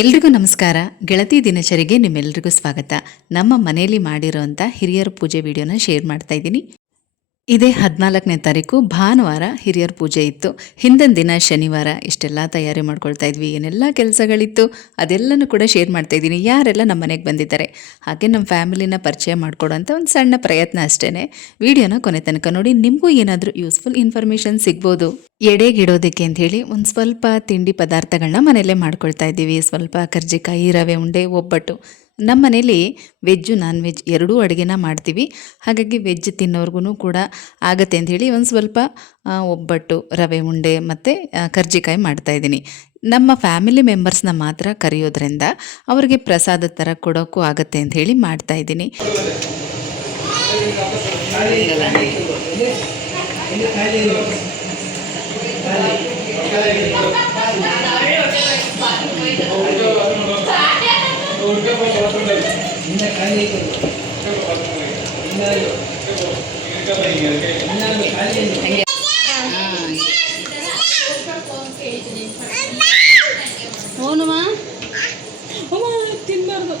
ಎಲ್ರಿಗೂ ನಮಸ್ಕಾರ. ಗೆಳತಿ ದಿನಚರಿಗೆ ನಿಮ್ಮೆಲ್ರಿಗೂ ಸ್ವಾಗತ. ನಮ್ಮ ಮನೆಯಲ್ಲಿ ಮಾಡಿರೋಂಥ ಹಿರಿಯರ ಪೂಜೆ ವಿಡಿಯೋನ ಶೇರ್ ಮಾಡ್ತಾ ಇದ್ದೀನಿ. ಇದೇ 14ನೇ ತಾರೀಕು ಭಾನುವಾರ ಹಿರಿಯರ ಪೂಜೆ ಇತ್ತು. ಹಿಂದಿನ ದಿನ ಶನಿವಾರ ಇಷ್ಟೆಲ್ಲ ತಯಾರಿ ಮಾಡ್ಕೊಳ್ತಾ ಇದ್ವಿ. ಏನೆಲ್ಲ ಕೆಲಸಗಳಿತ್ತು ಅದೆಲ್ಲನೂ ಕೂಡ ಶೇರ್ ಮಾಡ್ತಾ ಇದ್ದೀನಿ. ಯಾರೆಲ್ಲ ನಮ್ಮ ಮನೆಗೆ ಬಂದಿದ್ದಾರೆ ಹಾಗೆ ನಮ್ಮ ಫ್ಯಾಮಿಲಿನ ಪರಿಚಯ ಮಾಡಿಕೊಡೋಂಥ ಒಂದು ಸಣ್ಣ ಪ್ರಯತ್ನ ಅಷ್ಟೇ. ವಿಡಿಯೋನ ಕೊನೆ ತನಕ ನೋಡಿ, ನಿಮಗೂ ಏನಾದರೂ ಯೂಸ್ಫುಲ್ ಇನ್ಫಾರ್ಮೇಷನ್ ಸಿಗ್ಬೋದು. ಎಡೆಗಿಡೋದಕ್ಕೆ ಅಂತ ಹೇಳಿ ಒಂದು ಸ್ವಲ್ಪ ತಿಂಡಿ ಪದಾರ್ಥಗಳನ್ನ ಮನೆಯಲ್ಲೇ ಮಾಡ್ಕೊಳ್ತಾ ಇದ್ದೀವಿ. ಸ್ವಲ್ಪ ಕರ್ಜಿಕಾಯಿ, ರವೆ ಉಂಡೆ, ಒಬ್ಬಟ್ಟು. ನಮ್ಮ ಮನೇಲಿ ವೆಜ್ಜು ನಾನ್ ವೆಜ್ ಎರಡೂ ಅಡುಗೆನ ಮಾಡ್ತೀವಿ. ಹಾಗಾಗಿ ವೆಜ್ ತಿನ್ನೋರ್ಗು ಕೂಡ ಆಗತ್ತೆ ಅಂಥೇಳಿ ಒಂದು ಸ್ವಲ್ಪ ಒಬ್ಬಟ್ಟು, ರವೆ ಉಂಡೆ ಮತ್ತು ಕರ್ಜಿಕಾಯಿ ಮಾಡ್ತಾಯಿದ್ದೀನಿ. ನಮ್ಮ ಫ್ಯಾಮಿಲಿ ಮೆಂಬರ್ಸ್ನ ಮಾತ್ರ ಕರೆಯೋದ್ರಿಂದ ಅವ್ರಿಗೆ ಪ್ರಸಾದ ಥರ ಕೊಡೋಕ್ಕೂ ಆಗತ್ತೆ ಅಂಥೇಳಿ ಮಾಡ್ತಾಯಿದ್ದೀನಿ. ತಿನ್ಬಾರ್ದು.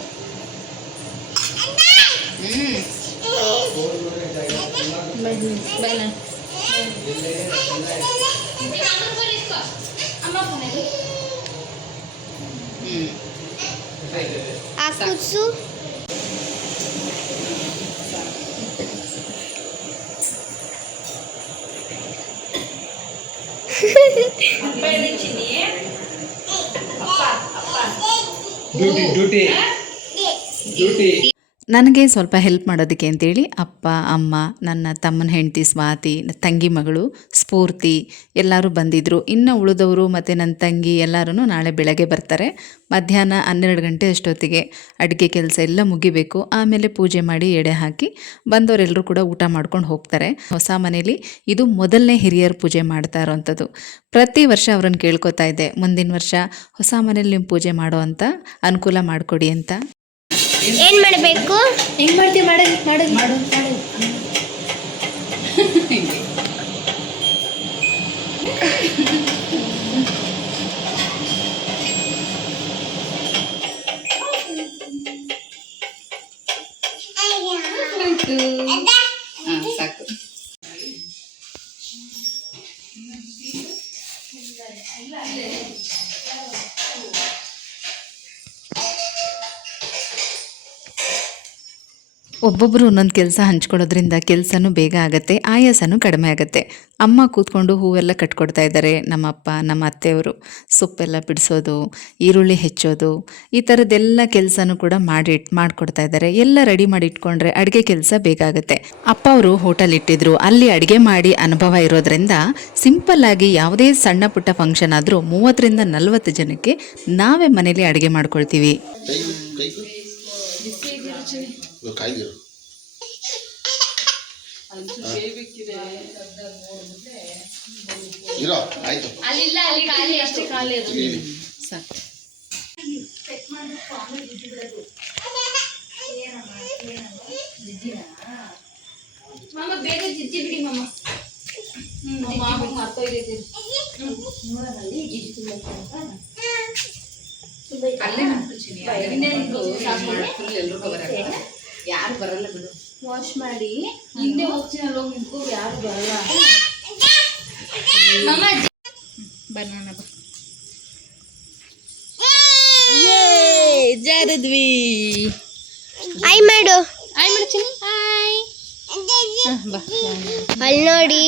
ನನಗೆ ಸ್ವಲ್ಪ ಹೆಲ್ಪ್ ಮಾಡೋದಕ್ಕೆ ಅಂತೇಳಿ ಅಪ್ಪ, ಅಮ್ಮ, ನನ್ನ ತಮ್ಮನ ಹೆಂಡತಿ ಸ್ವಾತಿ, ತಂಗಿ ಮಗಳು ಸ್ಫೂರ್ತಿ ಎಲ್ಲರೂ ಬಂದಿದ್ದರು. ಇನ್ನು ಉಳಿದವರು ಮತ್ತು ನನ್ನ ತಂಗಿ ಎಲ್ಲರೂ ನಾಳೆ ಬೆಳಗ್ಗೆ ಬರ್ತಾರೆ. ಮಧ್ಯಾಹ್ನ 12 ಗಂಟೆ ಅಷ್ಟೊತ್ತಿಗೆ ಅಡುಗೆ ಕೆಲಸ ಎಲ್ಲ ಮುಗಿಬೇಕು. ಆಮೇಲೆ ಪೂಜೆ ಮಾಡಿ ಎಡೆ ಹಾಕಿ ಬಂದವರೆಲ್ಲರೂ ಕೂಡ ಊಟ ಮಾಡ್ಕೊಂಡು ಹೋಗ್ತಾರೆ. ಹೊಸ ಮನೇಲಿ ಇದು ಮೊದಲನೇ ಹಿರಿಯರ ಪೂಜೆ ಮಾಡ್ತಾ ಇರೋವಂಥದ್ದು. ಪ್ರತಿ ವರ್ಷ ಅವ್ರನ್ನ ಕೇಳ್ಕೊತಾ ಇದ್ದೆ, ಮುಂದಿನ ವರ್ಷ ಹೊಸ ಮನೇಲಿ ನೀವು ಪೂಜೆ ಮಾಡೋ ಅಂತ ಅನುಕೂಲ ಮಾಡಿಕೊಡಿ ಅಂತ. ಏನ್ ಮಾಡಬೇಕು? ಹೆಂಗ್ ಮಾಡ್ತೀವಿ? ಮಾಡು. ಸಾಕು. ಒಬ್ಬೊಬ್ಬರು ಒಂದೊಂದು ಕೆಲಸ ಹಂಚ್ಕೊಳ್ಳೋದ್ರಿಂದ ಕೆಲಸನೂ ಬೇಗ ಆಗುತ್ತೆ, ಆಯಾಸನೂ ಕಡಿಮೆ ಆಗುತ್ತೆ. ಅಮ್ಮ ಕೂತ್ಕೊಂಡು ಹೂವೆಲ್ಲ ಕಟ್ಕೊಡ್ತಾ ಇದ್ದಾರೆ. ನಮ್ಮಪ್ಪ, ನಮ್ಮ ಅತ್ತೆಯವರು ಸೊಪ್ಪೆಲ್ಲ ಬಿಡಿಸೋದು, ಈರುಳ್ಳಿ ಹೆಚ್ಚೋದು, ಈ ಥರದ್ದೆಲ್ಲ ಕೆಲಸನೂ ಕೂಡ ಮಾಡಿಕೊಡ್ತಾ ಇದ್ದಾರೆ. ಎಲ್ಲ ರೆಡಿ ಮಾಡಿ ಇಟ್ಕೊಂಡ್ರೆ ಅಡುಗೆ ಕೆಲಸ ಬೇಗ ಆಗುತ್ತೆ. ಅಪ್ಪ ಅವರು ಹೋಟೆಲ್ ಇಟ್ಟಿದ್ರು. ಅಲ್ಲಿ ಅಡುಗೆ ಮಾಡಿ ಅನುಭವ ಇರೋದ್ರಿಂದ ಸಿಂಪಲ್ಲಾಗಿ ಯಾವುದೇ ಸಣ್ಣ ಪುಟ್ಟ ಫಂಕ್ಷನ್ ಆದರೂ 30ರಿಂದ 40 ಜನಕ್ಕೆ ನಾವೇ ಮನೇಲಿ ಅಡುಗೆ ಮಾಡ್ಕೊಳ್ತೀವಿ. ಯಾರು ಬರಲ್ಲ ಬಿಡು, ವಾಶ್ ಮಾಡಿ ಹಿಂದೆ ಹೋಗ್ತೀನಿ. ಅಲ್ಲಿ ಹೋಗಿ ನಿಂತ್ಕೋ, ಯಾರು ಬರಲ್ಲ. ಜಾರದ್ವಿ. ಆಯ್ ಮಾಡು ಚಿನ್ನಿ. ಅಲ್ಲಿ ನೋಡಿ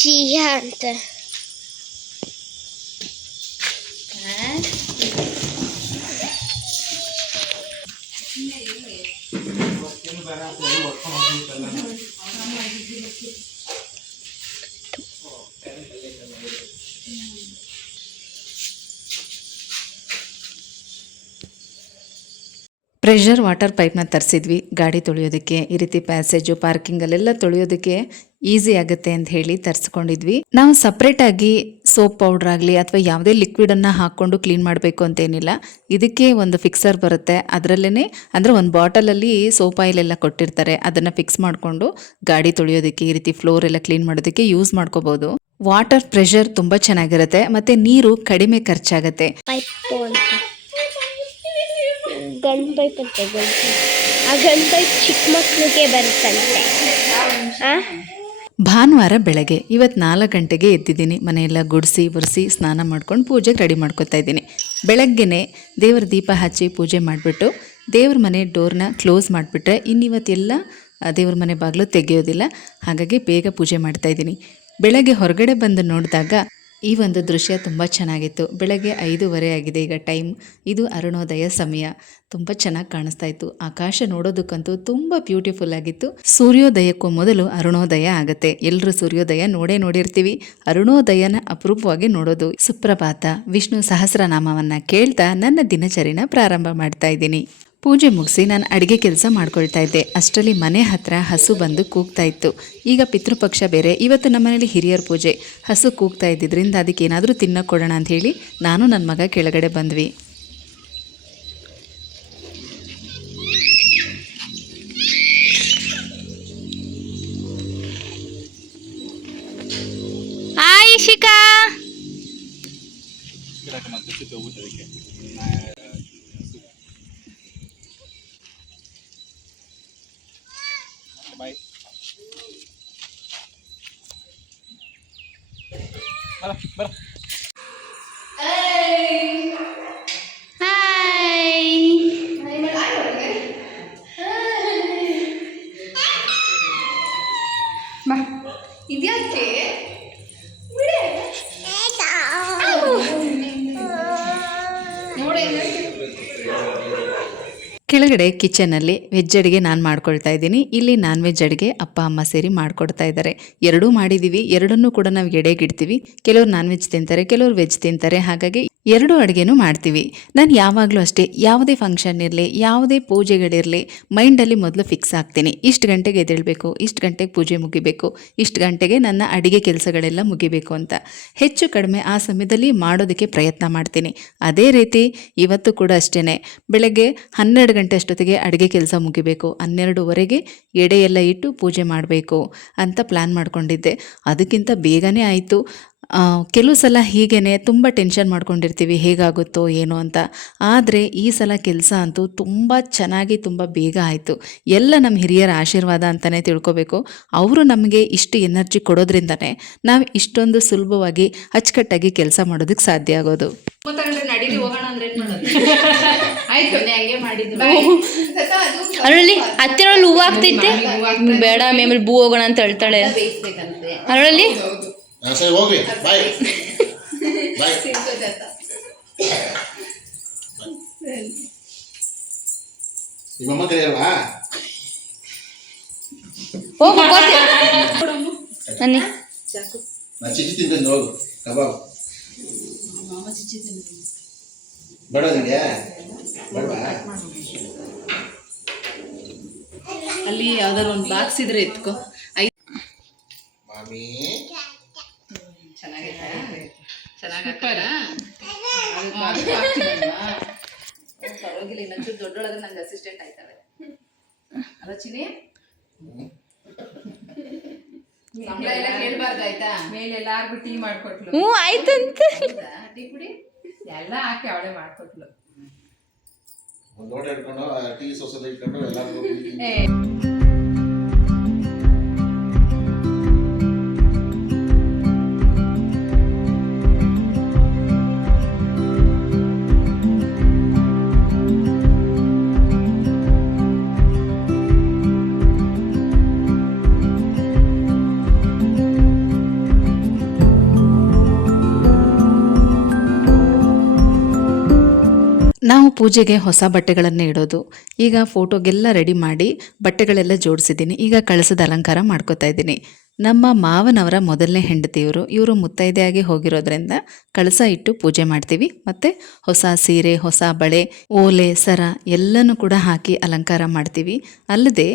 ಸಿಹಿಯ ಅಂತ. ಪ್ರೆಷರ್ ವಾಟರ್ ಪೈಪ್ನ ತರಿಸಿದ್ವಿ ಗಾಡಿ ತೊಳೆಯೋದಕ್ಕೆ. ಈ ರೀತಿ ಪ್ಯಾಸೇಜು, ಪಾರ್ಕಿಂಗಲ್ಲೆಲ್ಲ ತೊಳೆಯೋದಕ್ಕೆ ಈಸಿ ಆಗುತ್ತೆ ಅಂತ ಹೇಳಿ ತರಿಸ್ಕೊಂಡಿದ್ವಿ. ನಾವು ಸಪ್ರೇಟಾಗಿ ಸೋಪ್ ಪೌಡ್ರ್ ಆಗಲಿ ಅಥವಾ ಯಾವುದೇ ಲಿಕ್ವಿಡನ್ನು ಹಾಕ್ಕೊಂಡು ಕ್ಲೀನ್ ಮಾಡಬೇಕು ಅಂತೇನಿಲ್ಲ. ಇದಕ್ಕೆ ಒಂದು ಫಿಕ್ಸರ್ ಬರುತ್ತೆ. ಅದರಲ್ಲೇ ಅಂದರೆ ಒಂದು ಬಾಟಲಲ್ಲಿ ಸೋಪ್ ಆಯಿಲ್ ಎಲ್ಲ ಕೊಟ್ಟಿರ್ತಾರೆ. ಅದನ್ನು ಫಿಕ್ಸ್ ಮಾಡಿಕೊಂಡು ಗಾಡಿ ತೊಳೆಯೋದಕ್ಕೆ, ಈ ರೀತಿ ಫ್ಲೋರ್ ಎಲ್ಲ ಕ್ಲೀನ್ ಮಾಡೋದಕ್ಕೆ ಯೂಸ್ ಮಾಡ್ಕೋಬೋದು. ವಾಟರ್ ಪ್ರೆಷರ್ ತುಂಬ ಚೆನ್ನಾಗಿರುತ್ತೆ ಮತ್ತು ನೀರು ಕಡಿಮೆ ಖರ್ಚಾಗತ್ತೆ. ಪೈಪು ಅಂತ ಗನ್ ಪೈಪ್ ಅಂತೆ ಗನ್ ಪೈಪ್. ಆ ಗನ್ ಪೈಪ್ ಚಿಕ್ಕ ಮಕ್ಕಳಿಗೆ ಬರುತ್ತಂತೆ. ಭಾನುವಾರ ಬೆಳಗ್ಗೆ ಇವತ್ತು 4 ಗಂಟೆಗೆ ಎದ್ದಿದ್ದೀನಿ. ಮನೆಯೆಲ್ಲ ಗುಡಿಸಿ ಒರೆಸಿ ಸ್ನಾನ ಮಾಡ್ಕೊಂಡು ಪೂಜೆಗೆ ರೆಡಿ ಮಾಡ್ಕೊತಾ ಇದ್ದೀನಿ. ಬೆಳಗ್ಗೆನೇ ದೇವ್ರ ದೀಪ ಹಚ್ಚಿ ಪೂಜೆ ಮಾಡಿಬಿಟ್ಟು ದೇವ್ರ ಮನೆ ಡೋರ್ನ ಕ್ಲೋಸ್ ಮಾಡಿಬಿಟ್ರೆ ಇನ್ನಿವತ್ತೆಲ್ಲ ದೇವ್ರ ಮನೆ ಬಾಗಿಲು ತೆಗೆಯೋದಿಲ್ಲ. ಹಾಗಾಗಿ ಬೇಗ ಪೂಜೆ ಮಾಡ್ತಾಯಿದ್ದೀನಿ. ಬೆಳಗ್ಗೆ ಹೊರಗಡೆ ಬಂದು ನೋಡಿದಾಗ ಈ ಒಂದು ದೃಶ್ಯ ತುಂಬ ಚೆನ್ನಾಗಿತ್ತು. ಬೆಳಗ್ಗೆ 5:30 ಆಗಿದೆ ಈಗ ಟೈಮ್. ಇದು ಅರುಣೋದಯ ಸಮಯ. ತುಂಬ ಚೆನ್ನಾಗಿ ಕಾಣಿಸ್ತಾ ಇತ್ತು. ಆಕಾಶ ನೋಡೋದಕ್ಕಂತೂ ತುಂಬ ಬ್ಯೂಟಿಫುಲ್ ಆಗಿತ್ತು. ಸೂರ್ಯೋದಯಕ್ಕೂ ಮೊದಲು ಅರುಣೋದಯ ಆಗುತ್ತೆ. ಎಲ್ಲರೂ ಸೂರ್ಯೋದಯ ನೋಡಿರ್ತೀವಿ. ಅರುಣೋದಯನ ಅಪರೂಪವಾಗಿ ನೋಡೋದು. ಸುಪ್ರಭಾತ ವಿಷ್ಣು ಸಹಸ್ರನಾಮವನ್ನು ಕೇಳ್ತಾ ನನ್ನ ದಿನಚರಿನ ಪ್ರಾರಂಭ ಮಾಡ್ತಾ ಇದ್ದೀನಿ. ಪೂಜೆ ಮುಗಿಸಿ ನಾನು ಅಡುಗೆ ಕೆಲಸ ಮಾಡ್ಕೊಳ್ತಾ ಇದ್ದೆ. ಅಷ್ಟರಲ್ಲಿ ಮನೆ ಹತ್ರ ಹಸು ಬಂದು ಕೂಗ್ತಾ ಇತ್ತು. ಈಗ ಪಿತೃಪಕ್ಷ ಬೇರೆ, ಇವತ್ತು ನಮ್ಮನೇಲಿ ಹಿರಿಯರ ಪೂಜೆ. ಹಸು ಕೂಗ್ತಾ ಇದ್ದಿದ್ದರಿಂದ ಅದಕ್ಕೆ ಏನಾದರೂ ತಿನ್ನೋಕೆ ಕೊಡೋಣ ಅಂಥೇಳಿ ನಾನು ನನ್ನ ಮಗ ಕೆಳಗಡೆ ಬಂದ್ವಿ. Hi Shika. Bye. Bye. ಇದ್ಯಾಕೆ ಕೆಳಗಡೆ ಕಿಚನಲ್ಲಿ ವೆಜ್ ಅಡುಗೆ ನಾನು ಮಾಡ್ಕೊಳ್ತಾ ಇದ್ದೀನಿ. ಇಲ್ಲಿ ನಾನ್ ವೆಜ್ ಅಡುಗೆ ಅಪ್ಪ ಅಮ್ಮ ಸೇರಿ ಮಾಡಿಕೊಡ್ತಾ ಇದ್ದಾರೆ. ಎರಡೂ ಮಾಡಿದ್ದೀವಿ. ಎರಡನ್ನೂ ಕೂಡ ನಾವು ಎಡೆಗಿಡ್ತೀವಿ. ಕೆಲವರು ನಾನ್ ವೆಜ್ ತಿಂತಾರೆ, ಕೆಲವರು ವೆಜ್ ತಿಂತಾರೆ. ಹಾಗಾಗಿ ಎರಡೂ ಅಡುಗೆನೂ ಮಾಡ್ತೀವಿ. ನಾನು ಯಾವಾಗಲೂ ಅಷ್ಟೇ, ಯಾವುದೇ ಫಂಕ್ಷನ್ ಇರಲಿ, ಯಾವುದೇ ಪೂಜೆಗಳಿರಲಿ, ಮೈಂಡಲ್ಲಿ ಮೊದಲು ಫಿಕ್ಸ್ ಆಗ್ತೀನಿ. ಇಷ್ಟು ಗಂಟೆಗೆ ಎದ್ದೇಳಬೇಕು, ಇಷ್ಟು ಗಂಟೆಗೆ ಪೂಜೆ ಮುಗಿಬೇಕು, ಇಷ್ಟು ಗಂಟೆಗೆ ನನ್ನ ಅಡುಗೆ ಕೆಲಸಗಳೆಲ್ಲ ಮುಗಿಬೇಕು ಅಂತ ಹೆಚ್ಚು ಕಡಿಮೆ ಆ ಸಮಯದಲ್ಲಿ ಮಾಡೋದಕ್ಕೆ ಪ್ರಯತ್ನ ಮಾಡ್ತೀನಿ. ಅದೇ ರೀತಿ ಇವತ್ತು ಕೂಡ ಅಷ್ಟೇ. ಬೆಳಗ್ಗೆ 12 ಗಂಟೆ ಅಷ್ಟೊತ್ತಿಗೆ ಅಡುಗೆ ಕೆಲಸ ಮುಗಿಬೇಕು, 12:30ಗೆ ಎಡೆಯೆಲ್ಲ ಇಟ್ಟು ಪೂಜೆ ಮಾಡಬೇಕು ಅಂತ ಪ್ಲ್ಯಾನ್ ಮಾಡ್ಕೊಂಡಿದ್ದೆ. ಅದಕ್ಕಿಂತ ಬೇಗನೆ ಆಯಿತು. ಕೆಲವು ಸಲ ಹೀಗೇ ತುಂಬ ಟೆನ್ಷನ್ ಮಾಡ್ಕೊಂಡಿರ್ತೀವಿ, ಹೇಗಾಗುತ್ತೋ ಏನೋ ಅಂತ. ಆದರೆ ಈ ಸಲ ಕೆಲಸ ಅಂತೂ ತುಂಬ ಚೆನ್ನಾಗಿ ತುಂಬ ಬೇಗ ಆಯಿತು. ಎಲ್ಲ ನಮ್ಮ ಹಿರಿಯರ ಆಶೀರ್ವಾದ ಅಂತಲೇ ತಿಳ್ಕೊಬೇಕು. ಅವರು ನಮಗೆ ಇಷ್ಟು ಎನರ್ಜಿ ಕೊಡೋದ್ರಿಂದನೇ ನಾವು ಇಷ್ಟೊಂದು ಸುಲಭವಾಗಿ ಅಚ್ಚುಕಟ್ಟಾಗಿ ಕೆಲಸ ಮಾಡೋದಕ್ಕೆ ಸಾಧ್ಯ ಆಗೋದು. ಅದರಲ್ಲಿ ಹತ್ತಿರಲ್ಲಿ ಹೂವು ಆಗ್ತೈತೆ. ಬೇಡ ಮೇಮೇಲೆ ಬೂ ಹೋಗೋಣ ಅಂತ ಹೇಳ್ತಾಳೆ. ಅದರಲ್ಲಿ ಸರಿ ಹೋಗ್ರಿ. ಬಾಯ್ ಬಾಯ್. ನಿಮ್ಮಮ್ಮ ಕರೆಯಲ್ವಾ? ಹೋಗು ಅನ್ನಿ. ನಾ ಚಿಚ್ಚಿ ತಿಂತೀನಿ ಹೋಗು. ಕಬಾಬ್ ಬೇಡ ನಿಮಗೆ? ಬೇಡವಾ? ಅಲ್ಲಿ ಯಾವ್ದಾದ್ರು ಒಂದು ಬಾಕ್ಸ್ ಇದ್ರೆ ಎತ್ಕೋ. ಮಾಮಿ ಪರವಾಗಿಲ್ಲ, ಇನ್ನೊಂಚೂರು ದೊಡ್ಡೊಳಗೆ ನಂಗೆ ಅಸಿಸ್ಟೆಂಟ್ ಆಯ್ತಾಳೆ ಅಲ್ಲ ಚಿನಿ. ಸಂಬಳ ಎಲ್ಲ ಕೇಳಬಾರ್ದು ಆಯ್ತಾ? ಮೇಲೆ ಎಲ್ಲಾರ್ಗು ಟೀ ಮಾಡ್ಕೊಟ್ಲು. ಹ್ಞೂ ಆಯ್ತಂತ. ಟೀ ಪುಡಿ ಎಲ್ಲ ಹಾಕಿ ಅವಳೇ ಮಾಡ್ಕೊಟ್ಲು. ಒಂದು ಲೋಟ ಇಟ್ಕೊಂಡು ಟೀ ಸೋಸೋದು ಇಟ್ಕೊಂಡು ಎಲ್ಲರಿಗೂ ನಾವು ಪೂಜೆಗೆ ಹೊಸ ಬಟ್ಟೆಗಳನ್ನು ಇಡೋದು. ಈಗ ಫೋಟೋಗೆಲ್ಲ ರೆಡಿ ಮಾಡಿ ಬಟ್ಟೆಗಳೆಲ್ಲ ಜೋಡಿಸಿದ್ದೀನಿ. ಈಗ ಕಳಸದ ಅಲಂಕಾರ ಮಾಡ್ಕೋತಾ ಇದ್ದೀನಿ. ನಮ್ಮ ಮಾವನವರ ಮೊದಲನೇ ಹೆಂಡತಿಯವರು, ಇವರು ಮುತ್ತೈದೆಯಾಗಿ ಹೋಗಿರೋದ್ರಿಂದ ಕಳಸ ಇಟ್ಟು ಪೂಜೆ ಮಾಡ್ತೀವಿ. ಮತ್ತು ಹೊಸ ಸೀರೆ, ಹೊಸ ಬಳೆ, ಓಲೆ, ಸರ ಎಲ್ಲನೂ ಕೂಡ ಹಾಕಿ ಅಲಂಕಾರ ಮಾಡ್ತೀವಿ. ಅಲ್ಲದೆ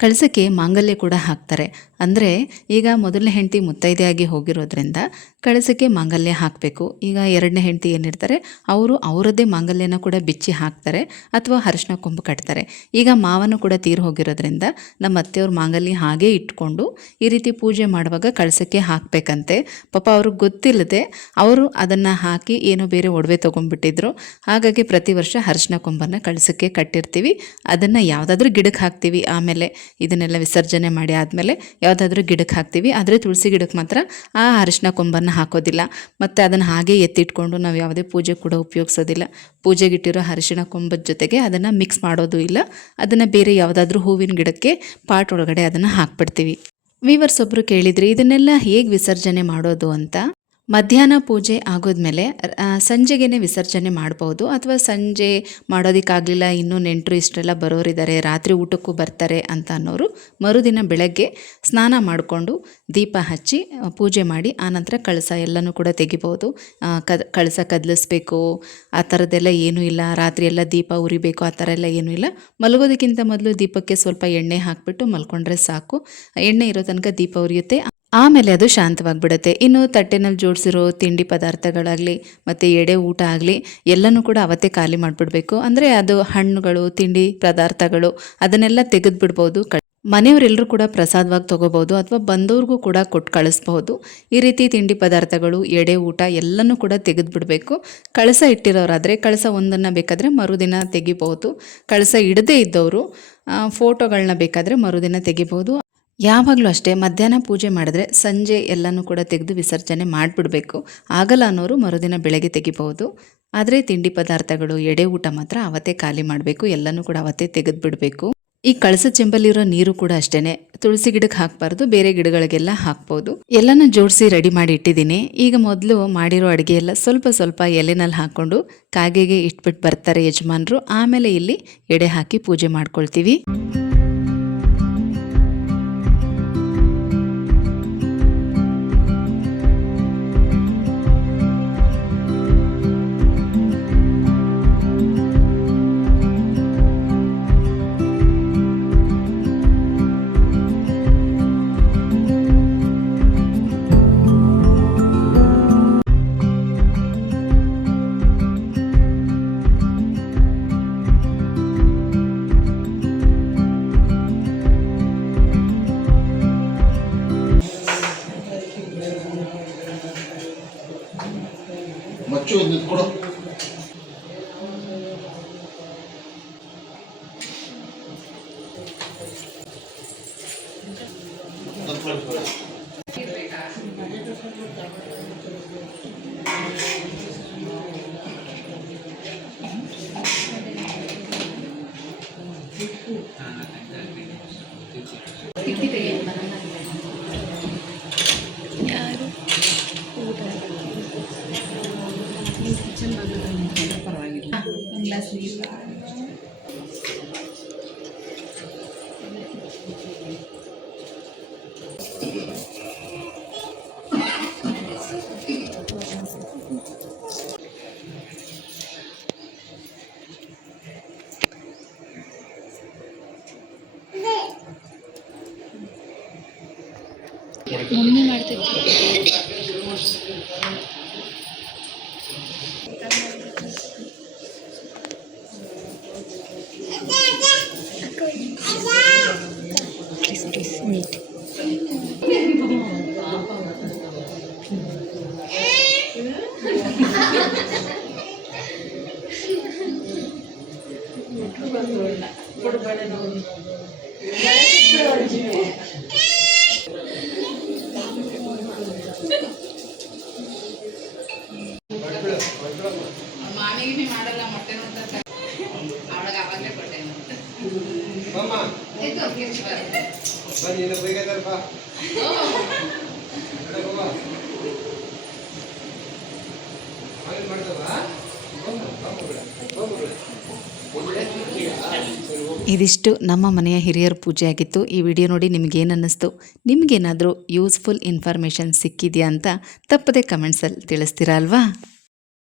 ಕಳಸಕ್ಕೆ ಮಾಂಗಲ್ಯ ಕೂಡ ಹಾಕ್ತಾರೆ. ಅಂದರೆ ಈಗ ಮೊದಲನೇ ಹೆಂಡತಿ ಮುತ್ತೈದೆಯಾಗಿ ಹೋಗಿರೋದ್ರಿಂದ ಕಳಸಕ್ಕೆ ಮಾಂಗಲ್ಯ ಹಾಕಬೇಕು. ಈಗ ಎರಡನೇ ಹೆಂಡತಿ ಏನಿರ್ತಾರೆ ಅವರು ಅವರದ್ದೇ ಮಾಂಗಲ್ಯನ ಕೂಡ ಬಿಚ್ಚಿ ಹಾಕ್ತಾರೆ ಅಥವಾ ಅರಿಶಿನ ಕೊಂಬು ಕಟ್ತಾರೆ. ಈಗ ಮಾವನು ಕೂಡ ತೀರು ಹೋಗಿರೋದ್ರಿಂದ ನಮ್ಮ ಅತ್ತೆಯವ್ರ ಮಾಂಗಲ್ಯ ಹಾಗೇ ಇಟ್ಕೊಂಡು ಈ ರೀತಿ ಪೂಜೆ ಮಾಡುವಾಗ ಕಳಸಕ್ಕೆ ಹಾಕಬೇಕಂತೆ. ಪಾಪ ಅವ್ರಿಗೆ ಗೊತ್ತಿಲ್ಲದೆ ಅವರು ಅದನ್ನು ಹಾಕಿ ಏನೋ ಬೇರೆ ಒಡವೆ ತೊಗೊಂಡ್ಬಿಟ್ಟಿದ್ರು. ಹಾಗಾಗಿ ಪ್ರತಿ ವರ್ಷ ಅರಿಶಿನ ಕೊಂಬನ್ನು ಕಳಸಕ್ಕೆ ಕಟ್ಟಿರ್ತೀವಿ. ಅದನ್ನು ಯಾವುದಾದ್ರೂ ಗಿಡಕ್ಕೆ ಹಾಕ್ತೀವಿ. ಆಮೇಲೆ ಇದನ್ನೆಲ್ಲ ವಿಸರ್ಜನೆ ಮಾಡಿ ಆದಮೇಲೆ ಯಾವುದಾದ್ರೂ ಗಿಡಕ್ಕೆ ಹಾಕ್ತೀವಿ. ಆದರೆ ತುಳಸಿ ಗಿಡಕ್ಕೆ ಮಾತ್ರ ಆ ಅರಿಶಿನ ಕೊಂಬನ್ನು ಹಾಕೋದಿಲ್ಲ. ಮತ್ತು ಅದನ್ನು ಹಾಗೆ ಎತ್ತಿಟ್ಕೊಂಡು ನಾವು ಯಾವುದೇ ಪೂಜೆ ಕೂಡ ಉಪಯೋಗಿಸೋದಿಲ್ಲ. ಪೂಜೆಗಿಟ್ಟಿರೋ ಅರಿಶಿನ ಕೊಂಬದ ಜೊತೆಗೆ ಅದನ್ನು ಮಿಕ್ಸ್ ಮಾಡೋದು ಇಲ್ಲ. ಅದನ್ನು ಬೇರೆ ಯಾವುದಾದ್ರೂ ಹೂವಿನ ಗಿಡಕ್ಕೆ ಪಾಟ್ ಒಳಗಡೆ ಅದನ್ನು ಹಾಕ್ಬಿಡ್ತೀವಿ. ವೀವರ್ಸ್ ಒಬ್ಬರು ಕೇಳಿದ್ರಿ ಇದನ್ನೆಲ್ಲ ಹೇಗೆ ವಿಸರ್ಜನೆ ಮಾಡೋದು ಅಂತ. ಮಧ್ಯಾಹ್ನ ಪೂಜೆ ಆಗೋದ್ಮೇಲೆ ಸಂಜೆಗೇ ವಿಸರ್ಜನೆ ಮಾಡ್ಬೋದು. ಅಥವಾ ಸಂಜೆ ಮಾಡೋದಕ್ಕಾಗಲಿಲ್ಲ, ಇನ್ನೂ ನೆಂಟರು ಇಷ್ಟೆಲ್ಲ ಬರೋರಿದ್ದಾರೆ, ರಾತ್ರಿ ಊಟಕ್ಕೂ ಬರ್ತಾರೆ ಅಂತ ಅನ್ನೋರು ಮರುದಿನ ಬೆಳಗ್ಗೆ ಸ್ನಾನ ಮಾಡಿಕೊಂಡು ದೀಪ ಹಚ್ಚಿ ಪೂಜೆ ಮಾಡಿ ಆನಂತರ ಕಳಸ ಎಲ್ಲನೂ ಕೂಡ ತೆಗಿಬೋದು. ಕಳಸ ಕದಲಿಸ್ಬೇಕು ಆ ಥರದ್ದೆಲ್ಲ ಏನೂ ಇಲ್ಲ. ರಾತ್ರಿ ಎಲ್ಲ ದೀಪ ಉರಿಬೇಕು ಆ ಥರ ಎಲ್ಲ ಏನೂ ಇಲ್ಲ. ಮಲಗೋದಕ್ಕಿಂತ ಮೊದಲು ದೀಪಕ್ಕೆ ಸ್ವಲ್ಪ ಎಣ್ಣೆ ಹಾಕಿಬಿಟ್ಟು ಮಲ್ಕೊಂಡ್ರೆ ಸಾಕು. ಎಣ್ಣೆ ಇರೋ ತನಕ ದೀಪ ಉರಿಯುತ್ತೆ. ಆಮೇಲೆ ಅದು ಶಾಂತವಾಗಿಬಿಡುತ್ತೆ. ಇನ್ನು ತಟ್ಟೆನಲ್ಲಿ ಜೋಡಿಸಿರೋ ತಿಂಡಿ ಪದಾರ್ಥಗಳಾಗಲಿ ಮತ್ತು ಎಡೆ ಊಟ ಆಗಲಿ ಎಲ್ಲನೂ ಕೂಡ ಅವತ್ತೇ ಖಾಲಿ ಮಾಡಿಬಿಡ್ಬೇಕು. ಅಂದರೆ ಅದು ಹಣ್ಣುಗಳು ತಿಂಡಿ ಪದಾರ್ಥಗಳು ಅದನ್ನೆಲ್ಲ ತೆಗೆದುಬಿಡ್ಬೋದು. ಮನೆಯವರೆಲ್ಲರೂ ಕೂಡ ಪ್ರಸಾದವಾಗಿ ತೊಗೋಬೋದು ಅಥವಾ ಬಂದವ್ರಿಗೂ ಕೂಡ ಕೊಟ್ಟು ಕಳಿಸ್ಬೋದು. ಈ ರೀತಿ ತಿಂಡಿ ಪದಾರ್ಥಗಳು ಎಡೆ ಊಟ ಎಲ್ಲನೂ ಕೂಡ ತೆಗೆದುಬಿಡಬೇಕು. ಕಳಸ ಇಟ್ಟಿರೋರಾದರೆ ಕಳಸ ಒಂದನ್ನು ಬೇಕಾದರೆ ಮರುದಿನ ತೆಗಿಬೋದು. ಕಳಸ ಇಡದೇ ಇದ್ದವರು ಫೋಟೋಗಳನ್ನ ಬೇಕಾದರೆ ಮರುದಿನ ತೆಗಿಬೋದು. ಯಾವಾಗಲೂ ಅಷ್ಟೇ ಮಧ್ಯಾಹ್ನ ಪೂಜೆ ಮಾಡಿದ್ರೆ ಸಂಜೆ ಎಲ್ಲನೂ ಕೂಡ ತೆಗೆದು ವಿಸರ್ಜನೆ ಮಾಡಿಬಿಡಬೇಕು. ಆಗಲ್ಲ ಅನ್ನೋರು ಮರುದಿನ ಬೆಳಗ್ಗೆ ತೆಗಿಬಹುದು. ಆದರೆ ತಿಂಡಿ ಪದಾರ್ಥಗಳು ಎಡೆ ಊಟ ಮಾತ್ರ ಅವತ್ತೇ ಖಾಲಿ ಮಾಡಬೇಕು. ಎಲ್ಲನೂ ಕೂಡ ಅವತ್ತೇ ತೆಗೆದುಬಿಡಬೇಕು. ಈ ಕಳಸ ಚೆಂಬಲ್ಲಿರೋ ನೀರು ಕೂಡ ಅಷ್ಟೇ ತುಳಸಿ ಗಿಡಕ್ಕೆ ಹಾಕಬಾರ್ದು, ಬೇರೆ ಗಿಡಗಳಿಗೆಲ್ಲ ಹಾಕ್ಬೋದು. ಎಲ್ಲನೂ ಜೋಡಿಸಿ ರೆಡಿ ಮಾಡಿ ಇಟ್ಟಿದ್ದೀನಿ. ಈಗ ಮೊದಲು ಮಾಡಿರೋ ಅಡುಗೆ ಎಲ್ಲ ಸ್ವಲ್ಪ ಸ್ವಲ್ಪ ಎಲೆನಲ್ಲಿ ಹಾಕ್ಕೊಂಡು ಕಾಗೆಗೆ ಇಟ್ಬಿಟ್ಟು ಬರ್ತಾರೆ ಯಜಮಾನರು. ಆಮೇಲೆ ಇಲ್ಲಿ ಎಡೆ ಹಾಕಿ ಪೂಜೆ ಮಾಡ್ಕೊಳ್ತೀವಿ. ಮಚ್ಚು ನಿಂತ್ಕೊಡು. ಯಾರು ಪರವಾಗಿಲ್ಲ ಒಂದು ಗ್ಲಾಸ್ ನೀರು. ಮಮ್ಮಿ ಮಾಡ್ತಿದ್ದೆ. ನೀಟ್ ಮಾಮಿಗೆ ಮಾಡಲ್ಲ ಮೊಟ್ಟೆ ನೋಡ್ತಾರೆ ಅವಳಿಗೆ ಅವಾಗಲೇ ಕೊಟ್ಟೆ ಇದಿಷ್ಟು ನಮ್ಮ ಮನೆಯ ಹಿರಿಯರ ಪೂಜೆ ಆಗಿತ್ತು. ಈ ವಿಡಿಯೋ ನೋಡಿ ನಿಮಗೇನು ಅನ್ನಿಸ್ತು? ನಿಮಗೇನಾದರೂ ಯೂಸ್ಫುಲ್ ಇನ್ಫಾರ್ಮೇಷನ್ ಸಿಕ್ಕಿದೆಯಾ ಅಂತ ತಪ್ಪದೆ ಕಮೆಂಟ್ಸಲ್ಲಿ ತಿಳಿಸ್ತೀರಾ ಅಲ್ವಾ?